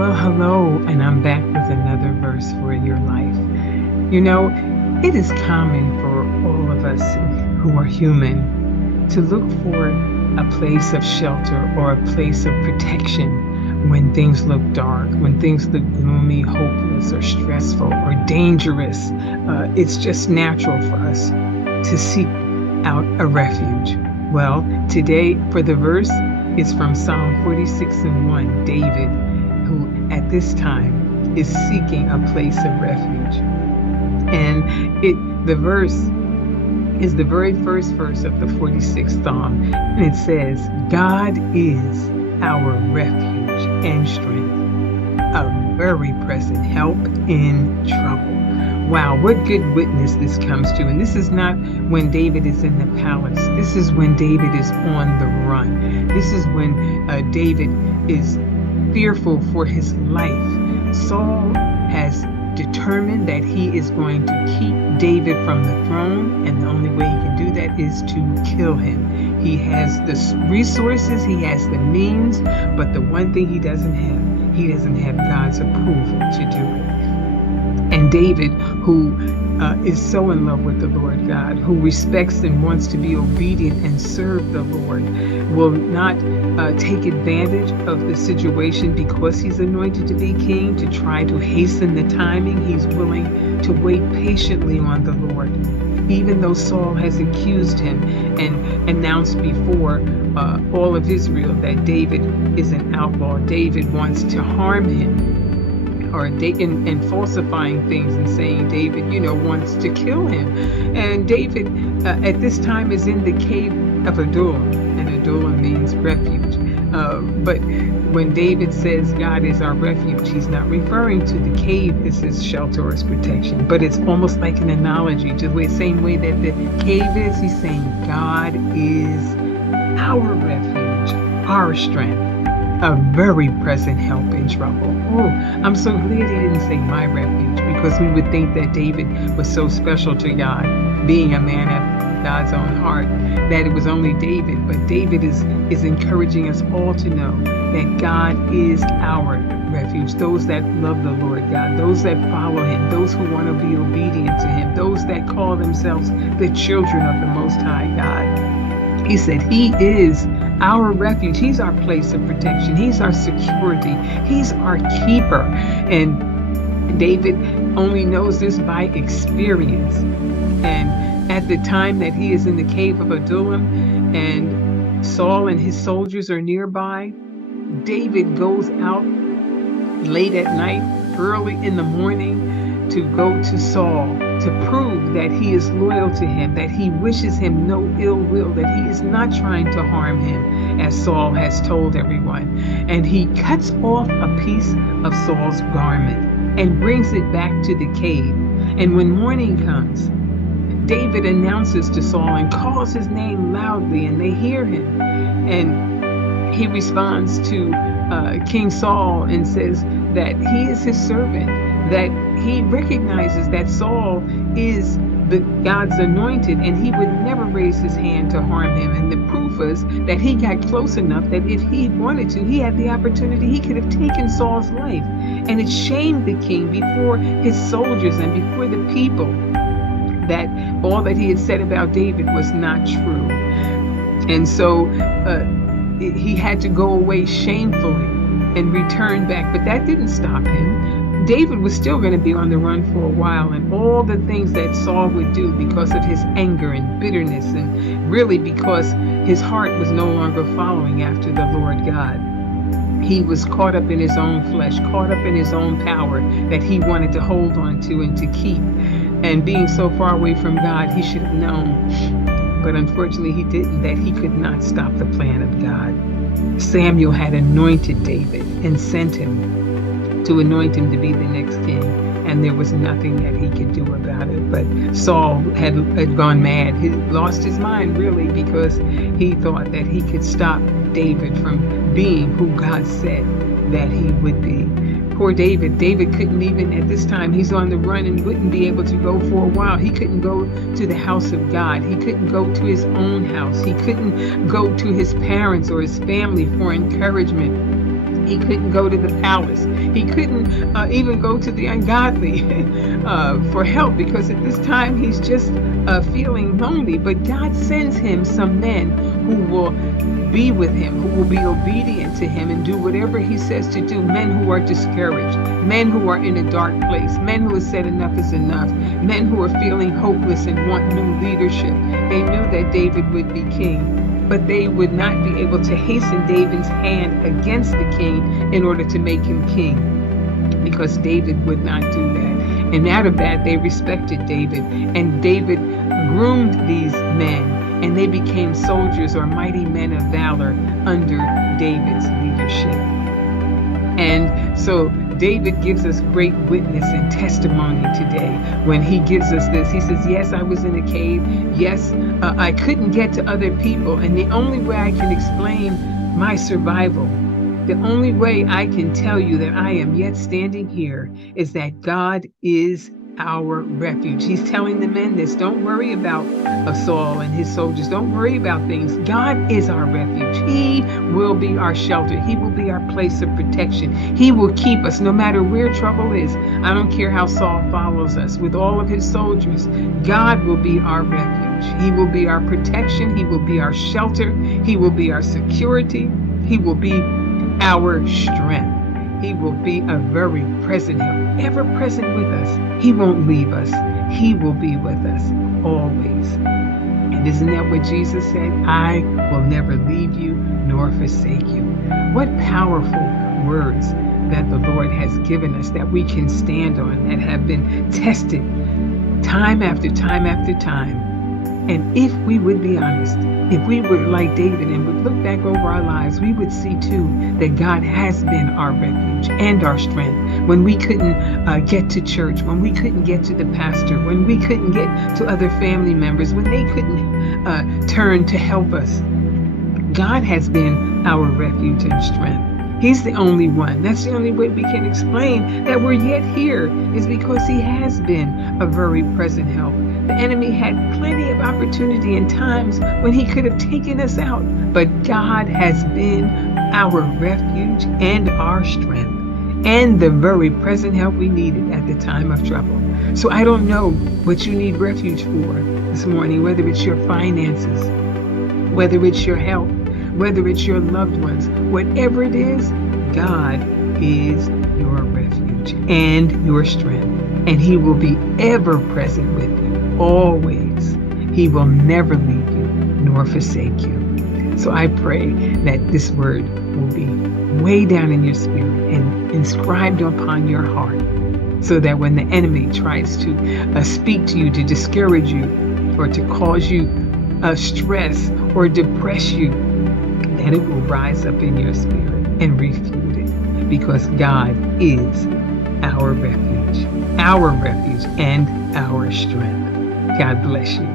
Well, hello, and I'm back with another verse for your life. You know, it is common for all of us who are human to look for a place of shelter or a place of protection when things look dark, when things look gloomy, hopeless, or stressful, or dangerous. It's just natural for us to seek out a refuge. Well, today for the verse is from Psalm 46:1, David, who at this time is seeking a place of refuge. And the verse is the very first verse of the 46th Psalm, and it says, God is our refuge and strength, a very present help in trouble. Wow, what good witness this comes to. And this is not when David is in the palace. This is when David is on the run. This is when David is fearful for his life. Saul has determined that he is going to keep David from the throne, and the only way he can do that is to kill him. He has the resources, he has the means, but the one thing he doesn't have God's approval to do it. And David, who is so in love with the Lord God, who respects and wants to be obedient and serve the Lord, will not take advantage of the situation because he's anointed to be king to try to hasten the timing. He's willing to wait patiently on the Lord. Even though Saul has accused him and announced before all of Israel that David is an outlaw, David wants to harm him, or and falsifying things and saying David, wants to kill him. And David at this time is in the cave of Adullam, and Adullam means refuge. But when David says God is our refuge, he's not referring to the cave as his shelter or his protection, but it's almost like an analogy to the same way that the cave is. He's saying God is our refuge, our strength, a very present help in trouble. Oh, I'm so glad he didn't say my refuge, because we would think that David was so special to God, being a man after God's own heart, that it was only David. But David is encouraging us all to know that God is our refuge. Those that love the Lord God, those that follow him, those who want to be obedient to him, those that call themselves the children of the Most High God. He said he is our refuge. He's our place of protection. He's our security. He's our keeper. And David only knows this by experience. And at the time that he is in the cave of Adullam and Saul and his soldiers are nearby, David goes out late at night, early in the morning, to go to Saul to prove that he is loyal to him, that he wishes him no ill will, that he is not trying to harm him, as Saul has told everyone. And he cuts off a piece of Saul's garment and brings it back to the cave. And when morning comes, David announces to Saul and calls his name loudly, and they hear him. And he responds to King Saul and says that he is his servant, that he recognizes that Saul is God's anointed, and he would never raise his hand to harm him. And the proof is that he got close enough that if he wanted to, he had the opportunity, he could have taken Saul's life. And it shamed the king before his soldiers and before the people that all that he had said about David was not true. And so he had to go away shamefully and return back. But that didn't stop him. David was still going to be on the run for a while, and all the things that Saul would do because of his anger and bitterness, and really because his heart was no longer following after the Lord God. He was caught up in his own flesh, caught up in his own power that he wanted to hold on to and to keep. And being so far away from God, he should have known, but unfortunately he didn't, that he could not stop the plan of God. Samuel had anointed David and sent him to anoint him to be the next king, and there was nothing that he could do about it. But Saul had gone mad. He lost his mind, really, because he thought that he could stop David from being who God said that he would be. Poor David. David couldn't even, at this time, he's on the run and wouldn't be able to go for a while. He couldn't go to the house of God. He couldn't go to his own house. He couldn't go to his parents or his family for encouragement. He couldn't go to the palace. He couldn't even go to the ungodly for help, because at this time he's just feeling lonely. But God sends him some men who will be with him, who will be obedient to him and do whatever he says to do. Men who are discouraged, men who are in a dark place, men who have said enough is enough, men who are feeling hopeless and want new leadership. They knew that David would be king, but they would not be able to hasten David's hand against the king in order to make him king, because David would not do that. And out of that, they respected David, and David groomed these men, and they became soldiers or mighty men of valor under David's leadership. And so David gives us great witness and testimony today when he gives us this. He says, yes, I was in a cave. Yes, I couldn't get to other people. And the only way I can explain my survival, the only way I can tell you that I am yet standing here, is that God is our refuge. He's telling the men this. Don't worry about Saul and his soldiers. Don't worry about things. God is our refuge. He will be our shelter. He will be our place of protection. He will keep us no matter where trouble is. I don't care how Saul follows us with all of his soldiers. God will be our refuge. He will be our protection. He will be our shelter. He will be our security. He will be our strength. He will be a very present help, ever present with us. He won't leave us. He will be with us always. And isn't that what Jesus said? I will never leave you nor forsake you. What powerful words that the Lord has given us that we can stand on, that have been tested time after time after time. And if we would be honest, if we were like David and would look back over our lives, we would see too that God has been our refuge and our strength. When we couldn't get to church, when we couldn't get to the pastor, when we couldn't get to other family members, when they couldn't turn to help us, God has been our refuge and strength. He's the only one. That's the only way we can explain that we're yet here, is because he has been a very present help. The enemy had plenty of opportunity and times when he could have taken us out, but God has been our refuge and our strength, and the very present help we needed at the time of trouble. So I don't know what you need refuge for this morning, whether it's your finances, whether it's your health, whether it's your loved ones, whatever it is, God is your refuge and your strength, and he will be ever present with you, always. He will never leave you nor forsake you. So I pray that this word will be way down in your spirit and inscribed upon your heart, so that when the enemy tries to speak to you, to discourage you, or to cause you stress or depress you, that it will rise up in your spirit and refute it, because God is our refuge and our strength. God bless you.